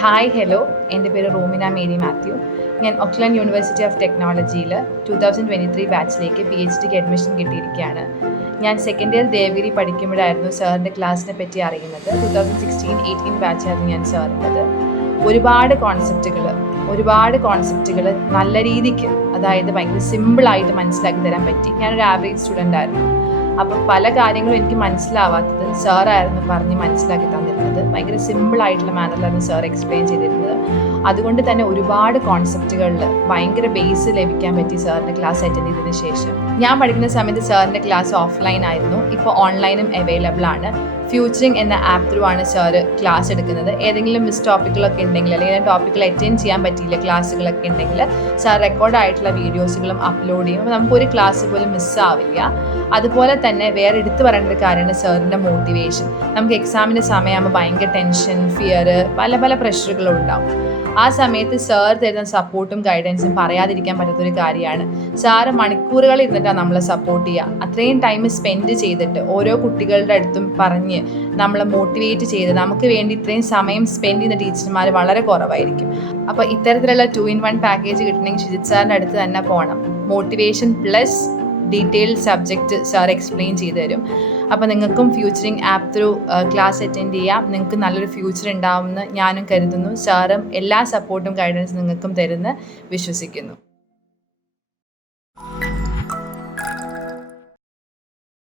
Hi hello, എൻ്റെ പേര് റോമിന Mary Mathew. ഞാൻ ഓക്ലൻഡ് യൂണിവേഴ്സിറ്റി ഓഫ് ടെക്നോളജിയിൽ 2023 ബാച്ചിലേക്ക് PhDക്ക് അഡ്മിഷൻ കിട്ടിയിരിക്കുകയാണ്. ഞാൻ സെക്കൻഡ് ഇയർ ദേവഗിരി പഠിക്കുമ്പോഴായിരുന്നു സാറിൻ്റെ ക്ലാസ്സിനെ പറ്റി അറിയുന്നത്. 2016-18 ബാച്ചായിരുന്നു ഞാൻ സാറിൻ്റെത്. ഒരുപാട് കോൺസെപ്റ്റുകൾ നല്ല രീതിക്ക്, അതായത് ഭയങ്കര സിമ്പിളായിട്ട് മനസ്സിലാക്കി തരാൻ പറ്റി. ഞാനൊരു ആവറേജ് സ്റ്റുഡൻ്റ് ആയിരുന്നു. അപ്പം പല കാര്യങ്ങളും എനിക്ക് മനസ്സിലാവാത്തത് സാറായിരുന്നു പറഞ്ഞ് മനസ്സിലാക്കി തന്നിരുന്നത്. ഭയങ്കര സിമ്പിളായിട്ടുള്ള മാനറിലാണ് സാർ എക്സ്പ്ലെയിൻ ചെയ്തിരുന്നത്. അതുകൊണ്ട് തന്നെ ഒരുപാട് കോൺസെപ്റ്റുകളിൽ ഭയങ്കര ബേസ് ലഭിക്കാൻ പറ്റി സാറിൻ്റെ ക്ലാസ് അറ്റൻഡ് ചെയ്തതിന് ശേഷം. ഞാൻ പഠിക്കുന്ന സമയത്ത് സാറിൻ്റെ ക്ലാസ് ഓഫ്ലൈൻ ആയിരുന്നു. ഇപ്പോൾ ഓൺലൈനും അവൈലബിൾ ആണ്. ഫ്യൂച്ചറിങ് എന്ന ആപ്പ് ത്രൂ ആണ് സാറ് ക്ലാസ് എടുക്കുന്നത്. ഏതെങ്കിലും മിസ് ടോപ്പിക്കുകളൊക്കെ ഉണ്ടെങ്കിൽ, അല്ലെങ്കിൽ ടോപ്പിക്കിൽ അറ്റൻഡ് ചെയ്യാൻ പറ്റിയില്ല ക്ലാസ്സുകളൊക്കെ ഉണ്ടെങ്കിൽ സാർ റെക്കോർഡായിട്ടുള്ള വീഡിയോസുകളും അപ്ലോഡ് ചെയ്യും. അപ്പോൾ നമുക്കൊരു ക്ലാസ് പോലും മിസ്സാവില്ല. അതുപോലെ തന്നെ വേറെ എടുത്തു പറയേണ്ട ഒരു കാര്യമാണ് സാറിൻ്റെ മോട്ടിവേഷൻ. നമുക്ക് എക്സാമിൻ്റെ സമയമാകുമ്പോൾ ഭയങ്കര ടെൻഷൻ, ഫിയർ, പല പ്രഷറുകളും ഉണ്ടാവും. ആ സമയത്ത് സാർ തരുന്ന സപ്പോർട്ടും ഗൈഡൻസും പറയാതിരിക്കാൻ പറ്റാത്തൊരു കാര്യമാണ്. സാറ് മണിക്കൂറുകൾ ഇരുന്നിട്ടാണ് നമ്മളെ സപ്പോർട്ട് ചെയ്യുക. അത്രയും ടൈം സ്പെൻഡ് ചെയ്തിട്ട് ഓരോ കുട്ടികളുടെ അടുത്തും പറഞ്ഞ് നമ്മളെ മോട്ടിവേറ്റ് ചെയ്ത് നമുക്ക് വേണ്ടി ഇത്രയും സമയം സ്പെൻഡ് ചെയ്യുന്ന ടീച്ചർമാർ വളരെ കുറവായിരിക്കും. അപ്പോൾ ഇത്തരത്തിലുള്ള 2-in-1 പാക്കേജ് കിട്ടണമെങ്കിൽ ഷിജിത് സാറിൻ്റെ അടുത്ത് തന്നെ പോകണം. Motivation plus detailed subject sir explain ചെയ്തു തരും. അപ്പോൾ നിങ്ങൾക്കും ഫ്യൂച്ചറിങ് ആപ്പ് ത്രൂ ക്ലാസ് അറ്റൻഡ് ചെയ്യാം. നിങ്ങൾക്ക് നല്ലൊരു ഫ്യൂച്ചർ ഉണ്ടാവുമെന്ന് ഞാനും കരുതുന്നു. സാറും എല്ലാ സപ്പോർട്ടും ഗൈഡൻസും നിങ്ങൾക്കും തരുമെന്ന് വിശ്വസിക്കുന്നു.